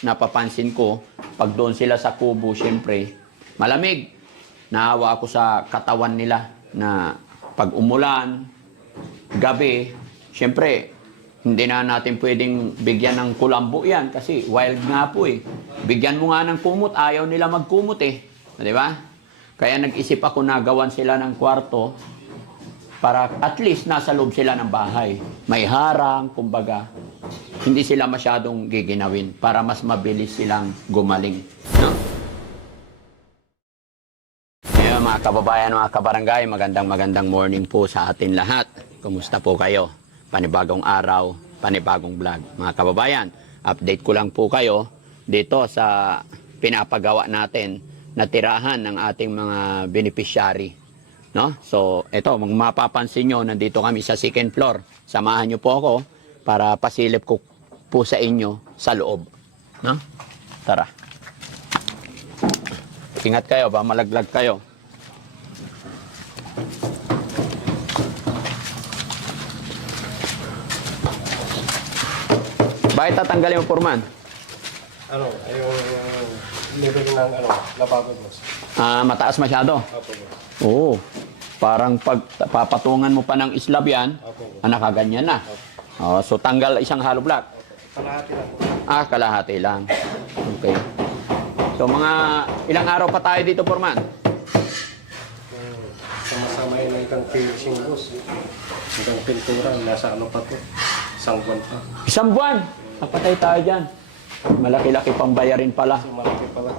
napapansin ko, pag doon sila sa kubo, syempre, malamig. Naawa ako sa katawan nila na pag umulan, gabi, syempre, hindi na natin pwedeng bigyan ng kulambo yan kasi wild nga po eh. Bigyan mo nga ng kumot, ayaw nila magkumot eh. Di ba? Kaya nag-isip ako na gawan sila ng kwarto para at least nasa loob sila ng bahay. May harang, kumbaga. Hindi sila masyadong giginawin para mas mabilis silang gumaling. No? Ngayon mga kababayan, mga kabarangay, magandang morning po sa atin lahat. Kumusta po kayo? Panibagong araw, panibagong vlog. Mga kababayan, update ko lang po kayo dito sa pinapagawa natin na tirahan ng ating mga beneficiary. No? So, ito, mapapansin nyo, nandito kami sa second floor. Samahan nyo po ako para pasilip ko po sa inyo sa loob. No? Tara. Ingat kayo, ba malaglag kayo. Bakit tatanggalin mo, Foreman? Ano, yung level ng lababo, boss. Mataas masyado? Opo, boss. Oo. Parang pag papatungan mo pa ng islab yan, Opo, boss. nakaganyan na. So tanggal isang hollow block. Kalahati lang. Kalahati lang. Okay. So mga ilang araw pa tayo dito, Foreman? Sama-sama yun hanggang finishing, boss. Hanggang pintura, nasa ano pa to? Isang buwan pa. Isang buwan! Napatay tayo dyan. Malaki-laki pang bayarin pala. So,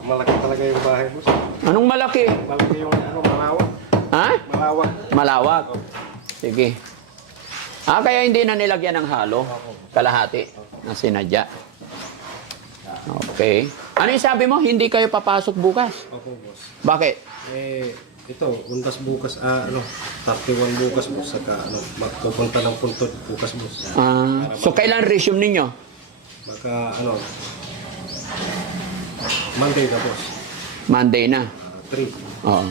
malaki talaga yung bahay, boss. Anong malaki? Malaki yung malawak. Ha? Malawak. Malawak. Sige. Kaya hindi na nilagyan ng halo. Kalahati na sinadya. Okay. Ano yung sabi mo? Hindi kayo papasok bukas? Opo, boss. Bakit? Ito, undas bukas, 31 bukas, boss. Saka, magpupunta ng puntod bukas, boss. So kailan resume ninyo? Baka, Monday na, boss. Monday na. 3. Oo.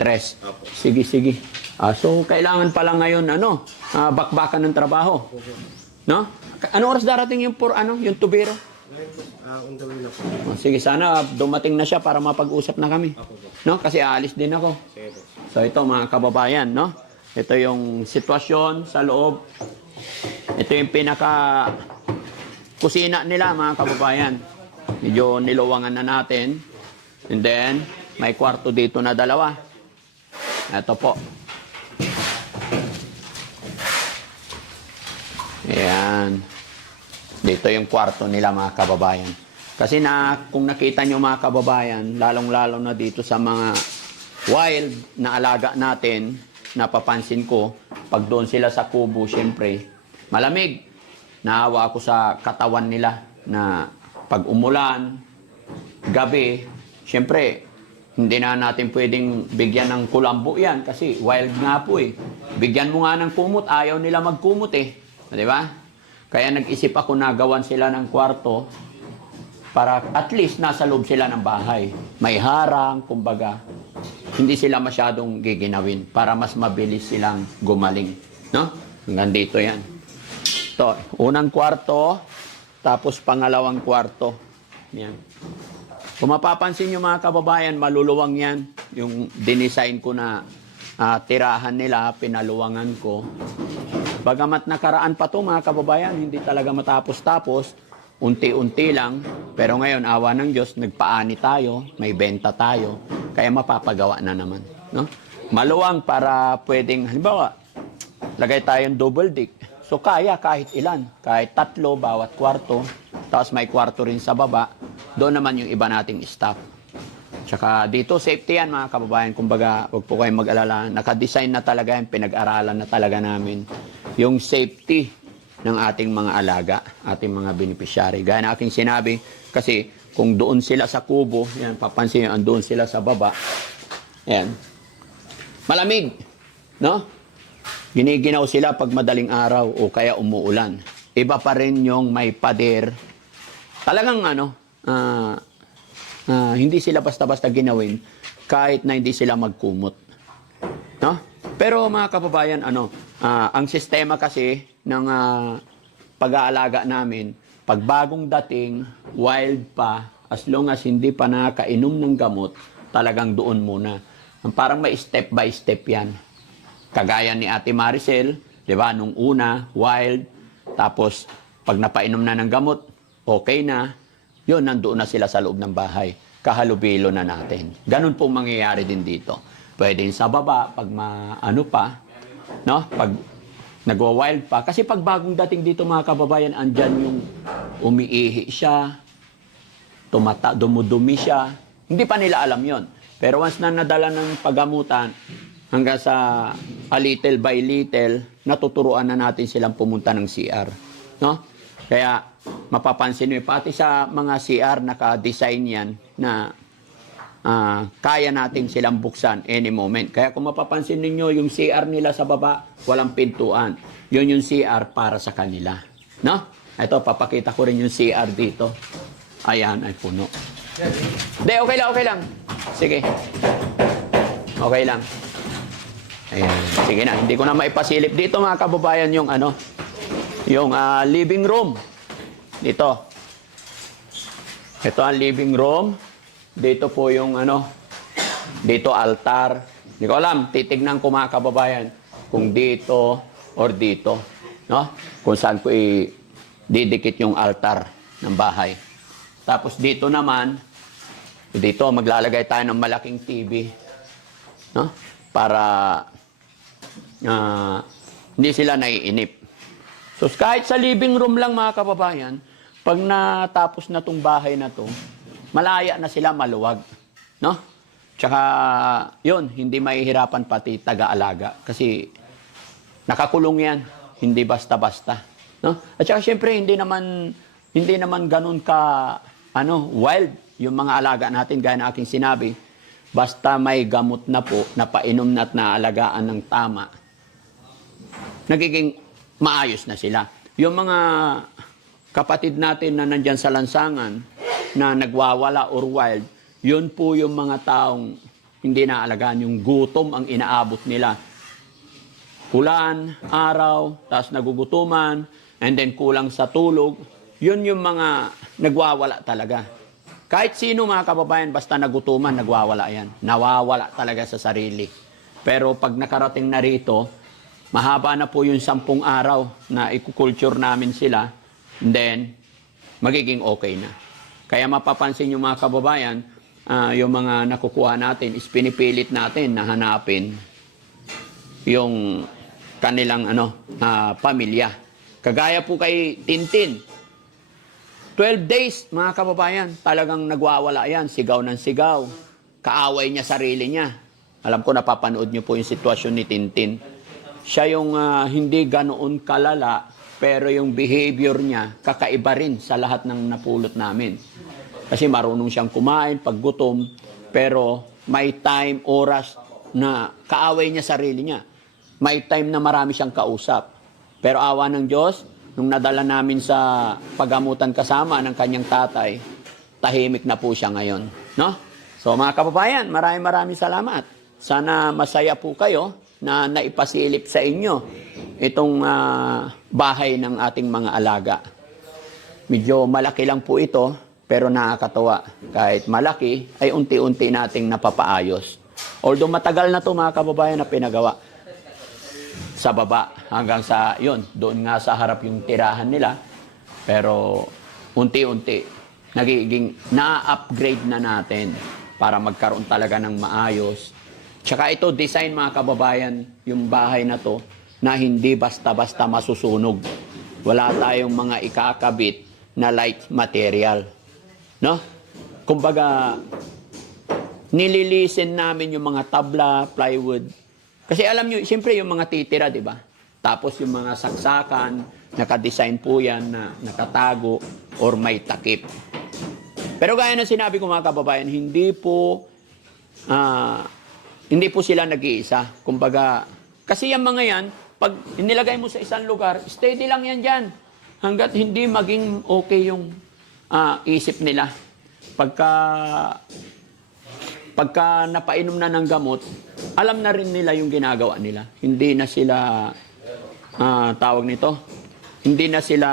Tres. Opo. Sige, sige. So kailangan pala ngayon, bakbakan ng trabaho. Opo, boss. No? Anong oras darating yung yung tubero? Ngayon, boss, on the way na po. Sige, sana dumating na siya para mapag-usap na kami. Opo, boss. No? Kasi aalis din ako. Sige, boss. So ito mga kababayan, no? Ito yung sitwasyon sa loob. Ito yung pinaka kusina nila, mga kababayan. Medyo niluwangan na natin. And then, may kwarto dito na dalawa. Ito po. Ayan. Dito yung kwarto nila, mga kababayan. Kasi kung nakita nyo, mga kababayan, lalong-lalo na dito sa mga wild na alaga natin, napapansin ko, pag doon sila sa kubo, syempre, malamig. Naawa ako sa katawan nila na pag umulan, gabi, syempre, hindi na natin pwedeng bigyan ng kulambo yan kasi wild nga po eh. Bigyan mo nga ng kumot, ayaw nila magkumot eh. Di ba? Kaya nag-isip ako na gawan sila ng kwarto para at least nasa loob sila ng bahay. May harang, kumbaga. Hindi sila masyadong giginawin para mas mabilis silang gumaling. No? Hanggang dito yan. Ito, unang kwarto, tapos pangalawang kwarto. Yan. Kung mapapansin nyo mga kababayan, maluluwang yan. Yung dinesign ko na tirahan nila, pinaluwangan ko. Bagamat nakaraan pa to mga kababayan, hindi talaga matapos-tapos. Unti-unti lang. Pero ngayon, awa ng Diyos, nagpaani tayo, may benta tayo. Kaya mapapagawa na naman. No? Maluwang para pwedeng, halimbawa, lagay tayong double deck. So kaya kahit ilan, kahit 3 bawat kwarto, tapos may kwarto rin sa baba, doon naman yung iba nating staff. Tsaka dito, safety yan mga kababayan, kumbaga, huwag po kayong mag-alala, nakadesign na talaga yan, pinag-aralan na talaga namin yung safety ng ating mga alaga, ating mga beneficiary. Gaya na aking sinabi, kasi kung doon sila sa kubo, yan, papansin nyo, doon sila sa baba, yan, malamig, no? Giniginaw sila pag madaling araw o kaya umuulan. Iba pa rin yung may pader. Talagang hindi sila basta-basta ginawin kahit na hindi sila magkumot. No? Pero mga kababayan, ang sistema kasi ng pag-aalaga namin, pag bagong dating, wild pa, as long as hindi pa nakakainom ng gamot, talagang doon muna. Parang may step by step yan. Kagaya ni Ate Maricel, di ba, nung una, wild, tapos pag napainom na ng gamot, okay na, yun, nandoon na sila sa loob ng bahay. Kahalubilo na natin. Ganun pong mangyayari din dito. Pwede sa baba, pag ano pa, no? Pag nagwa-wild pa. Kasi pag bagong dating dito mga kababayan, andyan yung umiihi siya, dumudumi siya. Hindi pa nila alam yon. Pero once na nadala ng pagamutan, hanggang sa a little by little, natuturuan na natin silang pumunta ng CR. No? Kaya mapapansin nyo, pati sa mga CR, naka-design yan na kaya natin silang buksan any moment. Kaya kung mapapansin niyo yung CR nila sa baba, walang pintuan. Yun yung CR para sa kanila. No? Ito, papakita ko rin yung CR dito. Ayan, ay puno. Hindi, okay lang. Sige. Okay lang. Ayan. Sige na, hindi ko na maipasilip. Dito mga kababayan yung yung living room. Dito. Ito ang living room. Dito po yung dito altar. Hindi ko alam, titignan ko mga kababayan kung dito or dito. No? Kung saan ko didikit yung altar ng bahay. Tapos dito naman, dito maglalagay tayo ng malaking TV. No? Para hindi sila naiinip. So kahit sa living room lang mga kababayan, pag natapos na tong bahay na to, malaya na sila, maluwag. No? Tsaka, yun, hindi mahihirapan pati taga-alaga. Kasi, nakakulong yan. Hindi basta-basta. No? At saka, syempre, hindi naman ganun ka, wild, yung mga alaga natin, gaya na aking sinabi. Basta may gamot na po, napainom na at naalagaan ng tama, nagiging maayos na sila. Yung mga kapatid natin na nandyan sa lansangan, na nagwawala or wild, yun po yung mga taong hindi naalagaan, yung gutom ang inaabot nila. Ulan, araw, tapos nagugutuman, and then kulang sa tulog, yun yung mga nagwawala talaga. Kahit sino mga kababayan, basta nagutuman, nagwawala yan. Nawawala talaga sa sarili. Pero pag nakarating na rito, mahaba na po yung 10 araw na ikukulture namin sila, and then magiging okay na. Kaya mapapansin yung mga kababayan, yung mga nakukuha natin, is pinipilit natin na hanapin yung kanilang pamilya. Kagaya po kay Tintin. 12 days, mga kababayan, talagang nagwawala yan. Sigaw ng sigaw. Kaaway niya sarili niya. Alam ko napapanood niyo po yung sitwasyon ni Tintin. Siya yung hindi ganoon kalala, pero yung behavior niya, kakaiba rin sa lahat ng napulot namin. Kasi marunong siyang kumain, pag gutom, pero may time, oras na kaaway niya sarili niya. May time na marami siyang kausap. Pero awa ng Diyos, nung nadala namin sa pagamutan kasama ng kanyang tatay, tahimik na po siya ngayon. No? So mga kababayan, maraming salamat. Sana masaya po kayo na naipasilip sa inyo itong bahay ng ating mga alaga. Medyo malaki lang po ito, pero nakakatawa. Kahit malaki, ay unti-unti nating napapaayos. Although matagal na ito mga kababayan na pinagawa sa baba hanggang sa yun, doon nga sa harap yung tirahan nila. Pero unti-unti, nagiging na-upgrade na natin para magkaroon talaga ng maayos. Tsaka ito, design mga kababayan, yung bahay na to, na hindi basta-basta masusunog. Wala tayong mga ikakabit na light material. No? Kumbaga, nililisin namin yung mga tabla, plywood. Kasi alam nyo, siyempre yung mga titira, di ba? Tapos yung mga saksakan, nakadesign po yan na nakatago or may takip. Pero gaya na sinabi ko mga kababayan, hindi po sila nag-iisa. Kumbaga, kasi yung mga yan, pag inilagay mo sa isang lugar, steady lang yan dyan. Hanggat hindi maging okay yung isip nila. Pagka napainom na ng gamot, alam na rin nila yung ginagawa nila. Hindi na sila, tawag nito, hindi na sila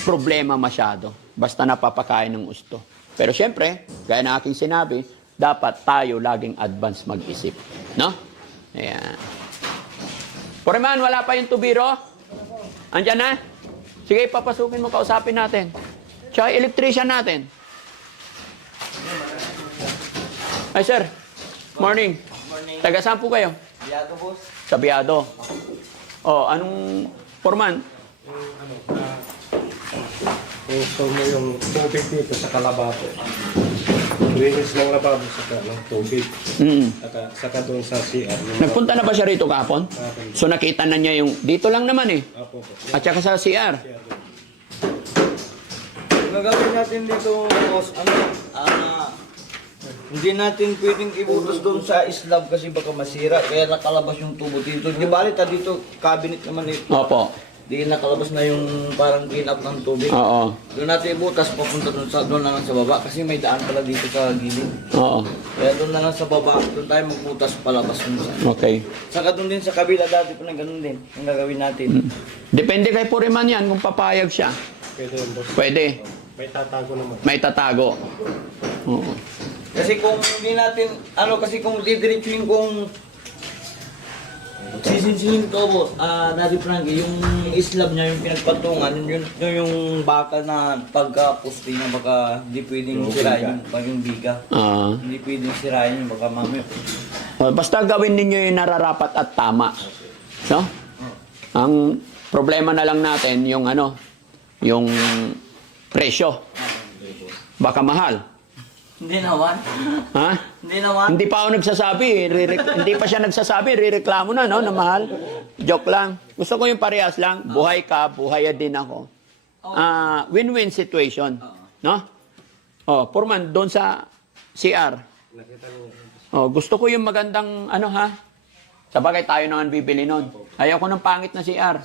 problema masyado. Basta napapakain ng gusto. Pero syempre, gaya ng aking sinabi, dapat tayo laging advance mag-isip. No? Ayan. Foreman, wala pa yung tubiro? Andyan na? Sige, papasukin mo, kausapin natin. Tsaka electrician natin. Ay, sir. Morning. Taga saan po kayo? Biado, boss. Sa Biado. Oh, anong Foreman? So mo yung tubig dito sa kalababo. Linis ng lababo sa ng tubig. Saka doon sa CR. Nagpunta na ba siya rito kahapon? So nakita na niya yung, dito lang naman eh. Apo po. At saka sa CR. Gagawin natin dito, boss, hindi natin pwedeng ibutos doon sa slab kasi baka masira, kaya nakalabas yung tubo dito. Di bali, dito, cabinet naman ito. Opo. Di nakalabas na yung parang clean up ng tubig. Oo. Doon natin ibutas, papunta doon na lang sa baba kasi may daan pala dito sa gilid. Oo. Kaya doon na lang sa baba, doon tayo magbutas palabas mo sa. Okay. Saka doon din sa kabila dati pa na ganun din, yung gagawin natin. Depende kay Foreman yan kung papayag siya. Pwede yung boss. Pwede. May tatago naman. May tatago. Oo. Kasi kung hindi natin, kasi kung didiretsuhin kung sisinsilin ko po, Daddy Frankie, yung slab niya, yung pinagpatungan, yun yung bakal na pagka-poste niya, baka hindi pwedeng sirain yung biga. Ah. Hindi pwedeng sirain yung baka mamaya. Basta gawin ninyo yung nararapat at tama. No? Ang problema na lang natin yung yung presyo. Baka mahal. Hindi naman. Ha? Hindi naman. Hindi pa ako nagsasabi. Hindi pa siya nagsasabi. Rireklamo na, no? Na mahal. Joke lang. Gusto ko yung parehas lang. Buhay ka, buhay din ako. Win-win situation. No? Oh, Foreman, doon sa CR. Oh, gusto ko yung magandang, sabagay tayo naman bibili nun. Ayaw ko ng pangit na CR.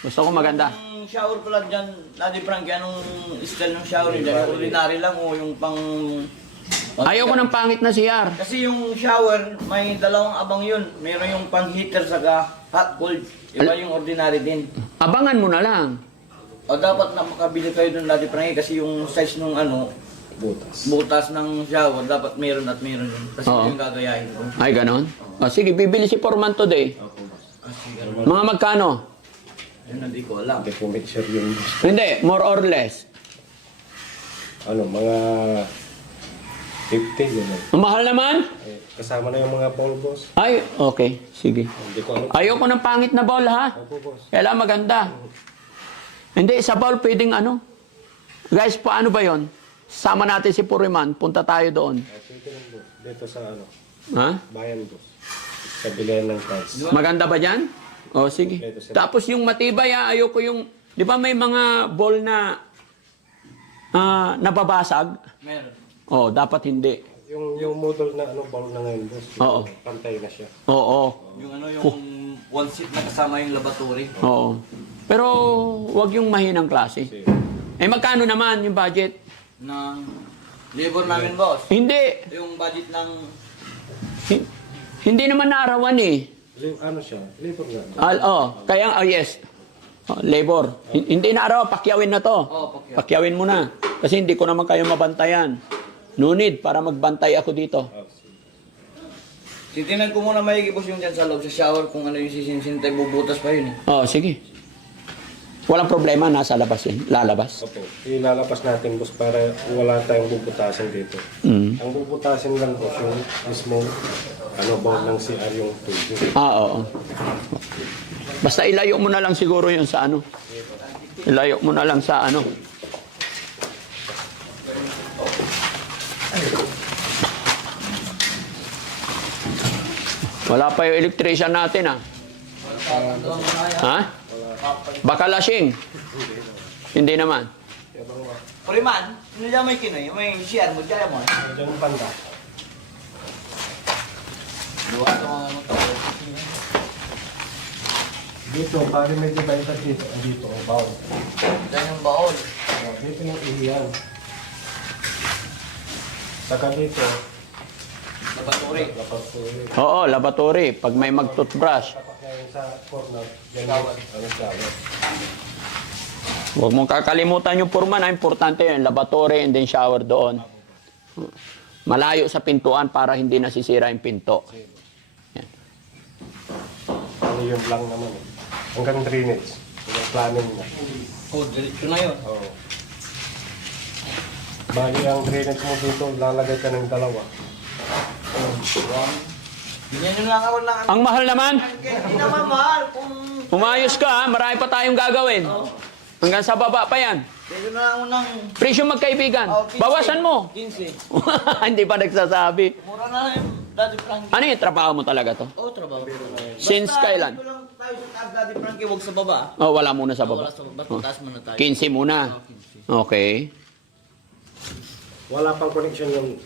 Gusto ko maganda. Yung shower pala dyan, Daddy Frankie, anong style ng shower dyan? Yung ordinary lang o yung pang... Ayaw ko ng pangit na CR. Kasi yung shower, may dalawang abang yun. Meron yung pang heater saka hot cold. Iba yung ordinary din. Abangan mo na lang. O dapat na makabili kayo dun, Daddy Frankie, kasi yung size nung butas ng shower, dapat meron at meron yun. Kasi Oo. yung gagayahin ko. Ay, ganon? Oh, sige, bibili si Foreman today. Kasi ganun. Mga magkano? Yun, hindi ko alam. Hindi po make sure yung Hindi, more or less. mga 50 gano'n. Ang mahal naman? Kasama na yung mga ball boss. Ay, okay. Sige. Hindi ko alam. Ayaw ko ng pangit na ball, ha? Opo boss. Kailangan maganda. Hindi, sa ball pwedeng Guys, paano ba yon? Sama natin si Foreman, punta tayo doon. Pwede lang boss. Dito sa Ha? bayan boss. Sa bilihan ng tiles. Maganda ba dyan? O, sige. Tapos yung matibay, ayoko yung... Di ba may mga ball na nababasag? Meron. O, dapat hindi. Yung model na ball na ngayon boss. Oo. Pantay na siya. Oo. Yung one seat na kasama yung laboratory. Oo. Pero wag yung mahinang klase. Eh magkano naman yung budget? Ng labor namin, boss. Hindi. Yung budget ng... Hindi naman naarawan eh. Siya? Labor nga. Kaya yes. Labor. Hindi naarawan, pakyawin na to. pakyawin. Pakyawin mo na. Kasi hindi ko naman kayo mabantayan. No need para magbantay ako dito. Titingnan ko muna maigi, boss, yung dyan sa loob sa shower kung ano yung sisintay, bubutas pa yun eh. Sige. Walang problema, nasa labas yun. Lalabas. Opo. Ilalabas natin boss para wala tayong bubutasin dito. Ang bubutasin lang boss yung mismo ball ng CR yung tubig. Oo. Basta ilayo mo na lang siguro yun sa Ilayo mo na lang sa Wala pa yung electrician natin, Ha? Baka lasing. Hindi naman. Puriman, hindi dyan may kinoy, may share mo, dyan mo. Diyan yung banda. Dua ito mga tao. Dito, pag may divider dito ang bowl. Dyan yung baon. Dito yung ihiyan. Saka dito, Laboratory. laboratory. Oo, laboratory. Pag may mag-toothbrush. Tapak na yung sa corner, yan yung shower. Huwag mong kakalimutan yung purman. Importante yun. Lavatory and then shower doon. Malayo sa pintuan para hindi nasisira yung pinto. Yan. Ano yun lang naman eh. Hanggang drainage. Yung planning na. Oh, diretso na yun. Oo. Bali ang drainage mo dito, lalagay ka ng dalawa. Ganyan yun lang ako na. Ang mahal naman. Hindi naman mahal kung... Umayos ka ha. Marami pa tayong gagawin. Hanggang sa baba pa yan. Pwede na ako ng... Presyo magkaibigan. Oh, 15. Bawasan mo. 15. Hindi pa nagsasabi. Mura na yung Daddy Frankie. Ano yung trabaho mo talaga to? Oo, trabaho. Since kailan? Dito lang tayo sa taas, Daddy Frankie, huwag sa baba. Oh, wala muna sa baba. Wala sa baba, taas muna tayo. 15 muna. Okay. Wala pang connection yung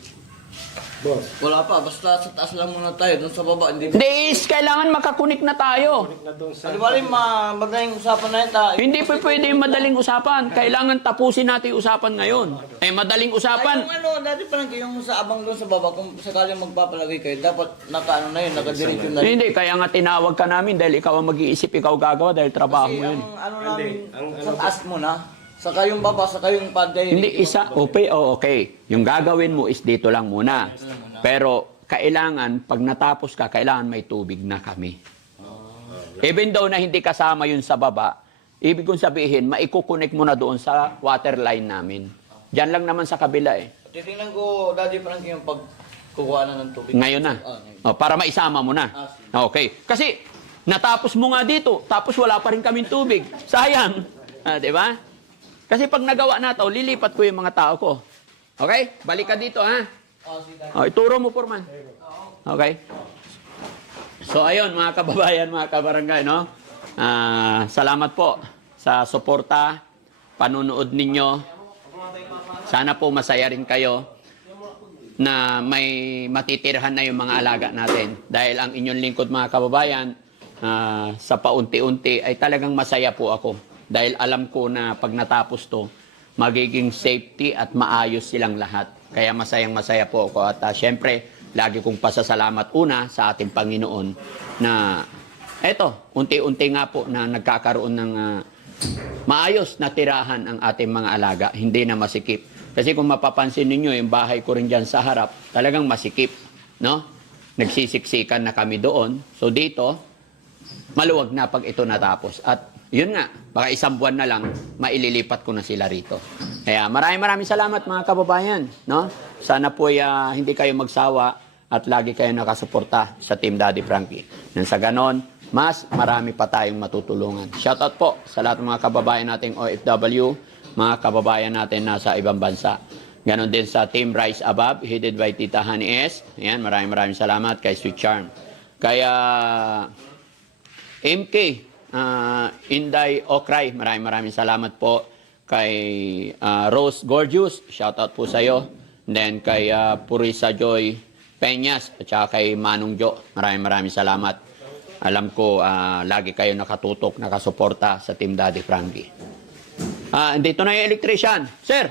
boss. Wala pa, basta sa taas lang muna tayo. Doon sa baba, hindi. Hindi, is kailangan makakunik na tayo. Connect na doon sa... Di ba rin, madaling usapan na yun tayo. Hindi pa pwede yung madaling usapan. Kailangan tapusin natin yung usapan ngayon. Eh, madaling Ay, usapan. yung ano, Daddy Frankie, yung sa abang doon sa baba, kung sakaling magpapalagay kayo, dapat nakaano na yun, nakadiretso na yun. Hindi, kaya nga tinawag ka namin dahil ikaw ang mag-iisip, ikaw gagawa dahil trabaho Kasi mo yun. ang ano namin, Hindi, ang sa ano- taas mo na, saka yung baba, saka yung paday. Hindi, isa, okay. Yung gagawin mo is dito lang muna. Pero, kailangan, pag natapos ka, kailangan may tubig na kami. Even though na hindi kasama yun sa baba, ibig kong sabihin, maikukunik mo na doon sa water line namin. Diyan lang naman sa kabila eh. Titingnan ko, Daddy Frankie, yung pagkukuha na ng tubig. Ngayon na. Ngayon. O, para maisama mo na. Okay. Kasi, natapos mo nga dito, tapos wala pa rin kaming tubig. Sayang. Di ba? Kasi pag nagawa na to, lilipat ko yung mga tao ko. Okay? Balik ka dito, ha? Ituro mo, Purman. Okay? So, ayun, mga kababayan, mga kabarangay, no? Salamat po sa suporta, panunood ninyo. Sana po masaya rin kayo na may matitirhan na yung mga alaga natin. Dahil ang inyong lingkod, mga kababayan, sa paunti-unti ay talagang masaya po ako. Dahil alam ko na pag natapos to, magiging safety at maayos silang lahat. Kaya masayang-masaya po ako. At syempre, lagi kong pasasalamat una sa ating Panginoon na eto, unti-unti nga po na nagkakaroon ng maayos na tirahan ang ating mga alaga. Hindi na masikip. Kasi kung mapapansin ninyo, yung bahay ko rin dyan sa harap, talagang masikip. No? Nagsisiksikan na kami doon. So dito, maluwag na pag ito natapos. At yun nga, baka isang buwan na lang, maililipat ko na sila rito. Kaya maraming salamat mga kababayan. No? Sana po hindi kayo magsawa at lagi kayo nakasuporta sa Team Daddy Frankie. Nang sa ganon, mas marami pa tayong matutulungan. Shoutout po sa lahat ng mga kababayan nating OFW, mga kababayan natin nasa ibang bansa. Ganon din sa Team Rise Above, headed by Tita Honey S. Ayan, maraming salamat kay Sweet Charm. Kaya MK, Inday Okray, maraming salamat po kay Rose Gorgeous, shoutout po sa iyo. Then kay Purisa Joy Peñas at saka kay Manong Jo, maraming salamat. Alam ko lagi kayo nakatutok, nakasuporta sa Team Daddy Frankie. Dito na yung electrician. Sir,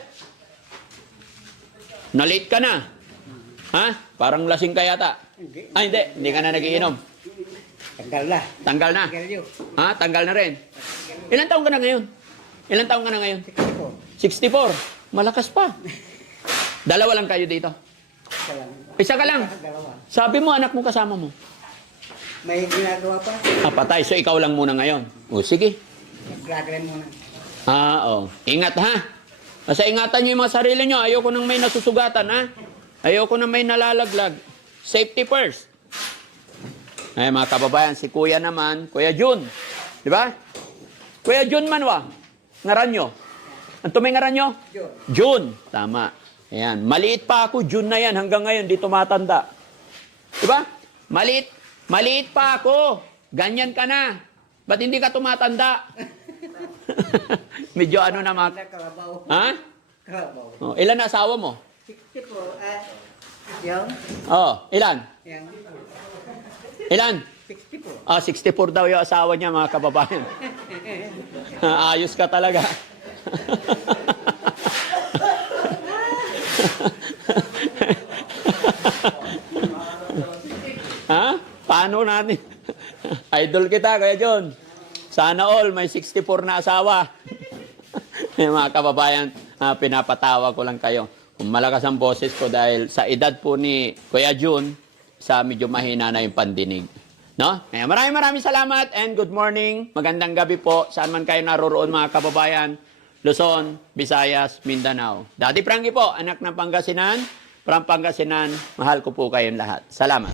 na-late ka na. Ha? Parang lasing ka yata. Hindi ka na nagiinom. Tanggal na. Ha? Tanggal na rin. Ilan taong ka na ngayon? 64. Malakas pa. Dalawa lang kayo dito. Isa ka lang. Sabi mo, anak mo kasama mo. May ginagawa pa. Patay. So, ikaw lang muna ngayon. O, sige. Nag-lagran muna. Ingat, ha? Basta ingatan nyo yung mga sarili nyo. Ayoko nang may nasusugatan, ha? Ayoko nang may nalalaglag. Safety first. Ay, mga kababayan, si Kuya naman, Kuya Jun. Di ba? Kuya Jun Manwa. Ngaran nyo. Ang tumay ngaran nyo? Jun. Tama. Ayan. Maliit pa ako, Jun na yan. Hanggang ngayon, di tumatanda. Di ba? Maliit pa ako. Ganyan ka na. Ba't hindi ka tumatanda? Medyo ano na mga... Kalabaw. Ha? Kalabaw. Ilan na asawa mo? 64. Yan. Ilan? Yan. Ilan? 64. 64 daw yung asawa niya, mga kababayan. Ayos ka talaga. Ha? Paano natin? Idol kita, Kuya John. Sana all, may 64 na asawa. Mga kababayan, pinapatawa ko lang kayo. Kung malakas ang boses ko dahil sa edad po ni Kuya Jun, sa medyo mahina na yung pandinig. No? Kaya maraming salamat and good morning. Magandang gabi po. Saan man kayo naroroon mga kababayan. Luzon, Visayas, Mindanao. Daddy Frankie po, anak ng Pangasinan. From Pangasinan, mahal ko po kayong lahat. Salamat.